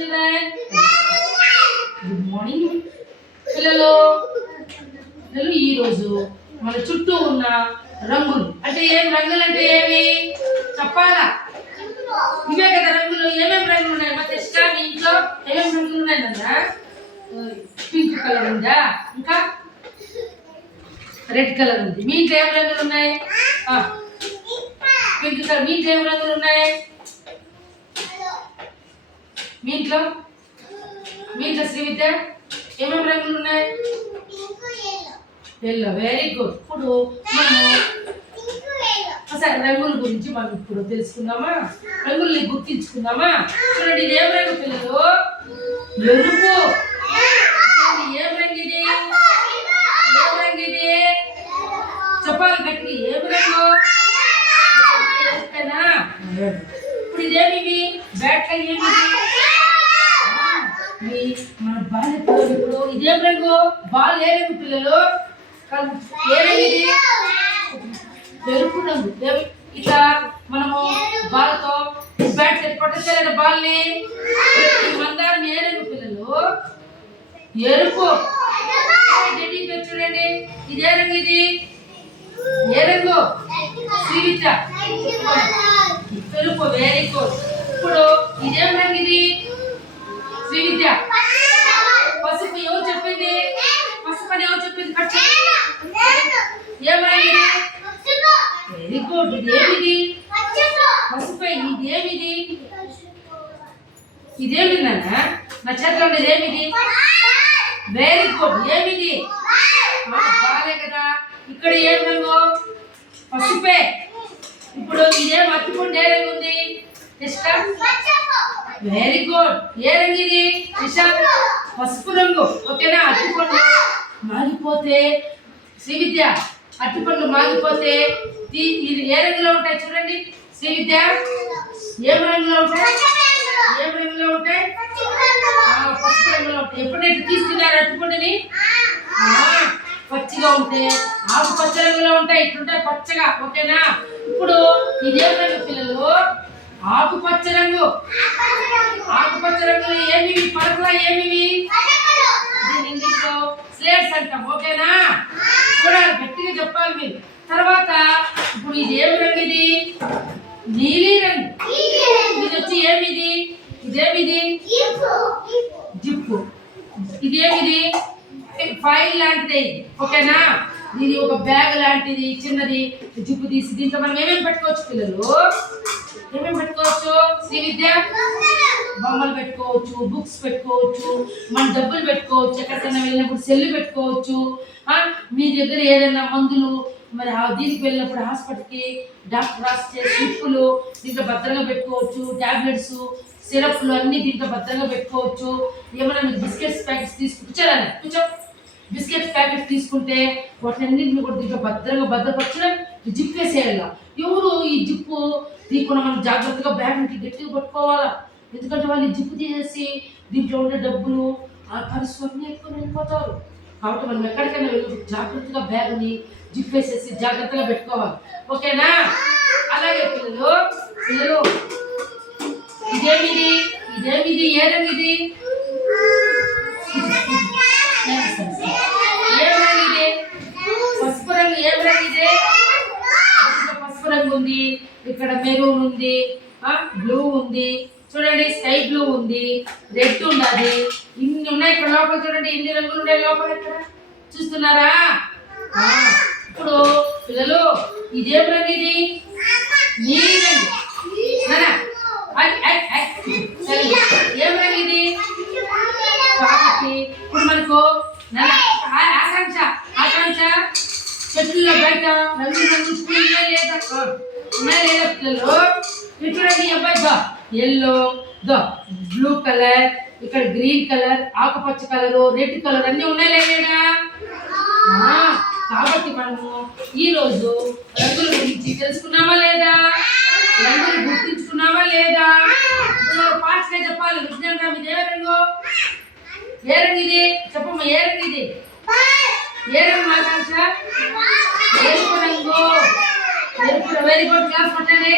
children. Good morning. పిల్లలు ఈ రోజు మన చుట్టూ ఉన్న రంగులు అంటే రంగులు అంటే ఏమి చెప్పాలా? ఇవే కదా రంగులు. ఏమేమి రంగులు ఉన్నాయి? మా టెస్టా మీ ఇంట్లో ఏమేమి రంగులు ఉన్నాయి కదా? పింక్ కలర్ ఉందా? ఇంకా రెడ్ కలర్ ఉంది. మీ ఇంట్లో ఏం రంగులు ఉన్నాయి? Pink colour. మీ ఇంట్లో ఏం రంగులు ఉన్నాయి? మీ ఇంట్లో శ్రీ విద్య ఏమేమి రంగులు ఉన్నాయి? ఎల్లో. Very good. ఇప్పుడు మనము సరే రంగుల గురించి మనం ఇప్పుడు తెలుసుకుందామా? రంగుల్ని గుర్తించుకుందామా? చూడండి, ఇది ఏం రంగు పిల్లలు? ఎరుపు. ఏం రంగు ఇది? ఏం రంగు ఇది? చెప్పాలి గట్టిగా. ఏం రంగు? ఇప్పుడు ఇదేమి? బ్యాట్ ఏమి? మన బాల్ ఇప్పుడు ఇదేం రంగు? బాల్ ఏ రంగు పిల్లలు? ఏ రంగు ఇది? ఎరుపు రంగు. ఇట్లా మనము బాల్తో బ్యాట్ కొట్టలేదు బాల్ని. మందారం ఏ రంగు పిల్లలు? ఎరుపు. చూడండి, ఇదే రంగు. ఇది ఏ రంగు? శ్రీవిద్య ఎరుపు. Very good. ఇప్పుడు ఇదేం రంగు? ఇది శ్రీవిద్య పసుపు. ఎవరు చెప్పింది? పసుపు అని ఎవరు చెప్పింది? ఏమైంది? Very good. ఇదేమిది? పసుపు. ఇదేమిది? ఇదేమి నాన్న? నా చేతిలో ఉండేది ఏమిది? Very good. ఏమిది? బాలే కదా. ఇక్కడ ఏం రంగు? పసుపే. ఇప్పుడు ఇదేం అట్టుకుంటే ఏ రంగు ఉంది? Very good. ఏ రంగు ఇది? పసుపు రంగు. ఓకేనా? అట్టుపండు మాగిపోతే శ్రీవిద్య అట్టుపండ్లు మాగిపోతే ఏ రంగులో ఉంటాయి? చూడండి శ్రీవిద్య, ఏం రంగులో ఉంటాయి? ఏం రంగులో ఉంటాయి? పసుపు రంగులో ఉంటాయి. ఎప్పుడైతే తీసుకున్నారు అట్టుపండుని? పచ్చిగా ఉంటే ఆకుపచ్చ రంగులో ఉంటాయి. ఇట్లుంటాయి పచ్చగా. ఓకేనా? ఇప్పుడు ఇదేం రంగు పిల్లలు? ఆకుపచ్చ రంగు. ఆకుపచ్చ రంగులు ఏమివి? పరకలా ఏమివి? ఇంగ్లీష్ లో స్లేట్స్ అంటాం. ఓకేనా? చూడాలి, గట్టిగా చెప్పాలి మీరు. తర్వాత ఇప్పుడు ఇది ఏమి రంగు? ఇది నీలి రంగు. ఇది వచ్చి ఏమిది? ఇదేమిది? జిప్పు. ఇదేమిది? ఫైల్ లాంటిది. ఓకేనా? ఇది ఒక బ్యాగ్ లాంటిది, చిన్నది. జిప్పు తీసి దీంట్లో మనం ఏమేమి పెట్టుకోవచ్చు పిల్లలు? ఏమేమి పెట్టుకోవచ్చు? శ్రీవిద్య బొమ్మలు పెట్టుకోవచ్చు, బుక్స్ పెట్టుకోవచ్చు, మన డబ్బులు పెట్టుకోవచ్చు, ఎక్కడికైనా వెళ్ళినప్పుడు సెల్లు పెట్టుకోవచ్చు. మీ దగ్గర ఏదైనా మందులు మరి దీనికి వెళ్ళినప్పుడు హాస్పిటల్కి డాక్టర్ రాస్తే స్లిప్పులు దీంట్లో భద్రంగా పెట్టుకోవచ్చు. టాబ్లెట్స్, సిరప్లు అన్ని దీంట్లో భద్రంగా పెట్టుకోవచ్చు. ఏమైనా మీరు బిస్కెట్స్ ప్యాకెట్స్ కూర్చో బిస్కెట్స్ ప్యాకెట్స్ తీసుకుంటే వాటిన్నింటిని కూడా దీంట్లో భద్రంగా భద్రపరచడం. జిప్ వేసేయాల. ఎవరు ఈ జిప్పు తీయకుండా మనం జాగ్రత్తగా బ్యాగ్కి గట్టిగా పట్టుకోవాలా. ఎందుకంటే వాళ్ళు ఈ జిప్పు తీసేసి దీంట్లో ఉండే డబ్బులు పర్సు అన్నీ ఎక్కువ వెళ్ళిపోతారు. కాబట్టి మనం ఎక్కడికైనా వెళ్ళి జాగ్రత్తగా బ్యాగ్ని జిప్ వేసేసి జాగ్రత్తగా పెట్టుకోవాలి. ఓకేనా? అలాగే పిల్లలు ఇదేమిది? ఇదేమిది? ఏ రంగు ఇది? ఏం రంగు ఇది? పసుపు రంగు. ఏం రంగు ఇది? పసుపు రంగు ఉంది. ఇక్కడ మెరూన్ ఉంది, బ్లూ ఉంది. చూడండి, స్కై బ్లూ ఉంది, రెడ్ ఉన్నది. ఇన్ని ఉన్నాయి ఇక్కడ లోపల. చూడండి, ఇన్ని రంగులు ఉన్నాయి లోపల. ఇక్కడ చూస్తున్నారా? ఇప్పుడు పిల్లలు ఇదేం రంగు? ఇది నీలి రంగు. ఏం రంగు ఇది? కాబట్టి ఇప్పుడు మనకు ఆకాంక్ష చెట్లలో బయట రంగు లేదా పిల్లలు? చూడండి అబ్బాయి, ఎల్లో, బ్లూ కలర్, ఇక్కడ గ్రీన్ కలర్, ఆకుపచ్చ కలర్, రెడ్ కలర్ అన్ని ఉన్నాయి లేదా? కాబట్టి మనము ఈ రోజు రంగుల గురించి తెలుసుకున్నామా లేదా? రంగులు గుర్తించుకున్నామా లేదా? పాస్ట్గా చెప్పాలి. విజ్ఞానం రామ్, ఇది ఏ రంగు? ఏ రంగు ఇది? చెప్పమ్మా, ఏ రంగు ఇది? ఏ రంగు ఆకాంక్ష? ఎరుపు రంగు. ఎరుపు. Very good. క్లాస్ పట్టండి.